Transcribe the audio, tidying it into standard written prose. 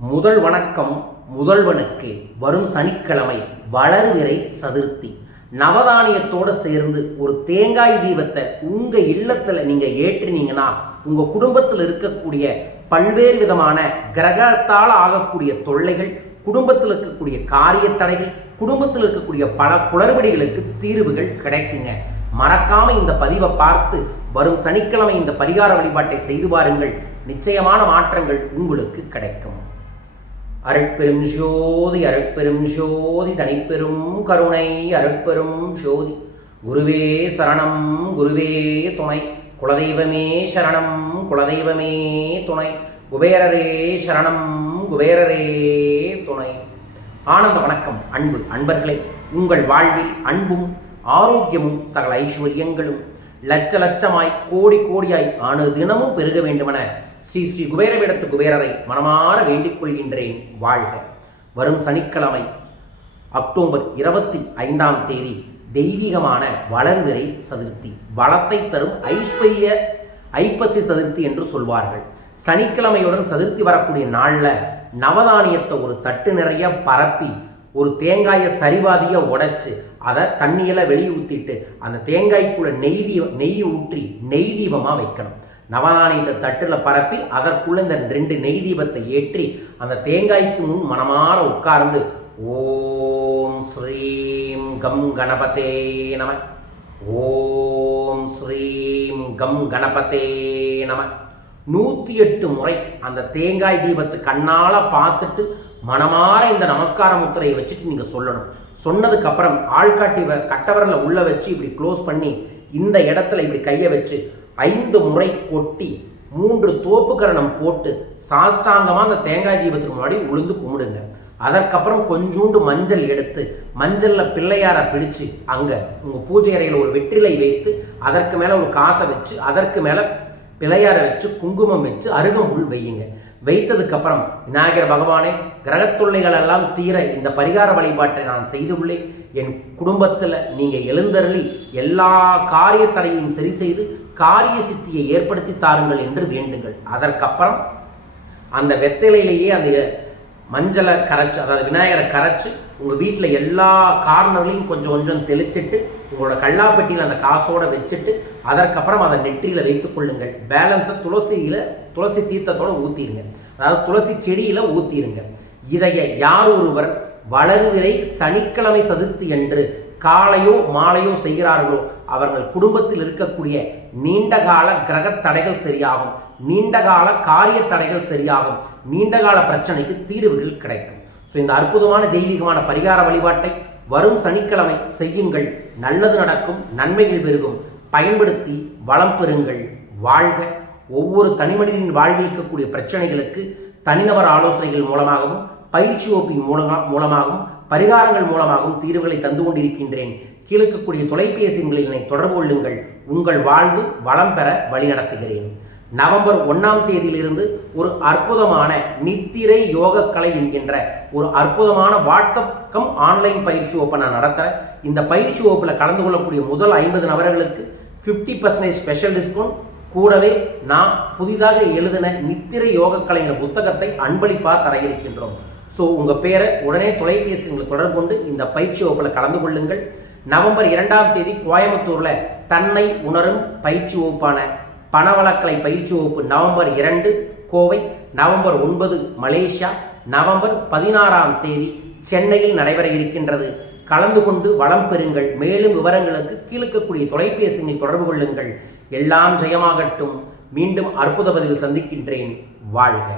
முதல் வணக்கம் முதல்வனுக்கு. வரும் சனிக்கிழமை வளர்விரை சதுர்த்தி. நவதானியத்தோடு சேர்ந்து ஒரு தேங்காய் தீபத்தை உங்கள் இல்லத்தில் நீங்கள் ஏற்றினீங்கன்னா உங்கள் குடும்பத்தில் இருக்கக்கூடிய பல்வேறு விதமான கிரகத்தால் ஆகக்கூடிய தொல்லைகள், குடும்பத்தில் இருக்கக்கூடிய காரிய தடைகள், குடும்பத்தில் இருக்கக்கூடிய பல குளறுபடிகளுக்கு தீர்வுகள் கிடைக்குங்க. மறக்காம இந்த பதிவை பார்த்து வரும் சனிக்கிழமை இந்த பரிகார வழிபாட்டை செய்து பாருங்கள். நிச்சயமான மாற்றங்கள் உங்களுக்கு கிடைக்கும். அருட்பெரும் ஜோதி அருட்பெரும் ஜோதி தனிப்பெரும் கருணை அருட்பெரும் ஜோதி. குருவே சரணம் குருவே துணை. குலதெய்வமே சரணம் குலதெய்வமே துணை. குபேரரே சரணம் குபேரரே துணை. ஆனந்த வணக்கம் அன்பு அன்பர்களே. உங்கள் வாழ்வில் அன்பும் ஆரோக்கியமும் சகல ஐஸ்வர்யங்களும் லட்ச லட்சமாய் கோடி கோடியாய் தினமும் பெருக வேண்டுமென ஸ்ரீ ஸ்ரீ குபேரவிடத்து குபேரரை மனமாற வேண்டிக் கொள்கின்றேன். வாழ்க. வரும் சனிக்கிழமை அக்டோபர் 25 தெய்வீகமான வளர்விரை சதுர்த்தி. வளத்தை தரும் ஐப்பசி சதுர்த்தி என்று சொல்வார்கள். சனிக்கிழமையுடன் சதுர்த்தி வரக்கூடிய நாளில் நவதானியத்தை ஒரு தட்டு நிறைய பரப்பி ஒரு தேங்காயை சரிவாதியை உடைச்சு அதை தண்ணியில் வெளியே ஊற்றிட்டு அந்த தேங்காய்க்குள்ள நெய் ஊற்றி நெய் தீபமாக வைக்கணும். நவதானியத்தை தட்டில் பரப்பி அதற்குள்ள இந்த 2 நெய் தீபத்தை ஏற்றி அந்த தேங்காய்க்கு முன் மனமாற உட்கார்ந்து ஓம் ஸ்ரீம் கம் கணபதே நம, ஓம் ஸ்ரீம் கம் கணபதே நம 108 முறை அந்த தேங்காய் தீபத்தை கண்ணால் பார்த்துட்டு மனமாற இந்த நமஸ்கார முத்திரையை வச்சுட்டு நீங்கள் சொல்லணும். சொன்னதுக்கப்புறம் ஆள்காட்டி கட்டவரில் உள்ள வச்சு இப்படி க்ளோஸ் பண்ணி இந்த இடத்துல இப்படி கையை வச்சு 5 முறை கொட்டி 3 தோப்புக்கரணம் போட்டு சாஷ்டாங்கமாக அந்த தேங்காய் தீபத்துக்கு முன்னாடி உளுந்து கும்பிடுங்க. அதற்கப்புறம் கொஞ்சோண்டு மஞ்சள் எடுத்து மஞ்சளில் பிள்ளையாரை பிடிச்சு அங்கே உங்கள் பூஜை அறையில் ஒரு வெற்றிலை வைத்து அதற்கு மேலே ஒரு காசை வச்சு அதற்கு மேலே பிள்ளையாரை வச்சு குங்குமம் வச்சு அருகம்புல் வையுங்க. வைத்ததுக்கப்புறம் விநாயகர் பகவானே, கிரகத்தொல்லைகள் எல்லாம் தீர இந்த பரிகார வழிபாட்டை நான் செய்துள்ளேன். என் குடும்பத்தில் நீங்கள் எழுந்தருளி எல்லா காரிய தடையையும் சரி செய்து காரிய சித்தியை ஏற்படுத்தி தாருங்கள் என்று வேண்டுங்கள். அதற்கப்புறம் அந்த வெத்தலையிலேயே அந்த மஞ்சளை கரைச்சி, அதாவது விநாயகரை கரைச்சி உங்கள் வீட்டில் எல்லா கார்னர்லையும் கொஞ்சம் கொஞ்சம் தெளிச்சிட்டு உங்களோட கல்லாப்பெட்டியில் அந்த காசோடு வச்சுட்டு அதற்கப்புறம் அதை நெற்றியில் வைத்து கொள்ளுங்கள். பேலன்ஸை துளசி தீர்த்தத்தோடு ஊற்றிடுங்க, அதாவது துளசி செடியில் ஊற்றிடுங்க. இதைய யார் ஒருவர் வளர்விரை சனிக்கிழமை சதுர்த்தி என்று காலையோ மாலையோ செய்கிறார்களோ அவர்கள் குடும்பத்தில் இருக்கக்கூடிய நீண்டகால கிரக தடைகள் சரியாகும், நீண்டகால காரிய தடைகள் சரியாகும், நீண்டகால பிரச்சனைக்கு தீர்வுகள் கிடைக்கும். ஸோ இந்த அற்புதமான தெய்வீகமான பரிகார வழிபாட்டை வரும் சனிக்கிழமை செய்யுங்கள். நல்லது நடக்கும், நன்மைகள் பெருகும். பயன்படுத்தி வளம் பெறுங்கள். வாழ்க. ஒவ்வொரு தனிமனிதனின் வாழ்வில் இருக்கக்கூடிய பிரச்சனைகளுக்கு தனிநபர் ஆலோசனைகள் மூலமாகவும் பயிற்சி வகுப்பின் மூலமாகவும் பரிகாரங்கள் மூலமாகவும் தீர்வுகளை தந்து கொண்டிருக்கின்றேன். கீழக்கக்கூடிய தொலைபேசி எண்களில் தொடர்பு கொள்ளுங்கள். உங்கள் வாழ்வு வளம் பெற வழிநடத்துகிறேன். நவம்பர் 1 ஒரு அற்புதமான நித்திரை யோகக்கலை என்கின்ற ஒரு அற்புதமான வாட்ஸ்அப் ஆன்லைன் பயிற்சி வகுப்பை நான் நடத்துகிறேன். இந்த பயிற்சி வகுப்பில் கலந்து கொள்ளக்கூடிய முதல் 50 நபர்களுக்கு 50% ஸ்பெஷல் டிஸ்கவுண்ட். கூடவே நான் புதிதாக எழுதின நித்திரை யோகக்கலைங்கிற புத்தகத்தை அன்பளிப்பாக தர இருக்கின்றோம். ஸோ உங்கள் பேரை உடனே தொலைபேசி தொடர்பு கொண்டு இந்த பயிற்சி வகுப்பில் கலந்து கொள்ளுங்கள். நவம்பர் 2 கோயம்புத்தூரில் தன்னை உணரும் பயிற்சி வகுப்பான பணவளக்கலை பயிற்சி வகுப்பு November 2 Kovai, November 9 Malaysia, November 16 சென்னையில் நடைபெற இருக்கின்றது. கலந்து கொண்டு வளம் பெறுங்கள். மேலும் விவரங்களுக்கு கீழக்கக்கூடிய தொலைபேசியை தொடர்பு கொள்ளுங்கள். எல்லாம் ஜெயமாகட்டும். மீண்டும் அற்புத பதிவில் சந்திக்கின்றேன். வாழ்க.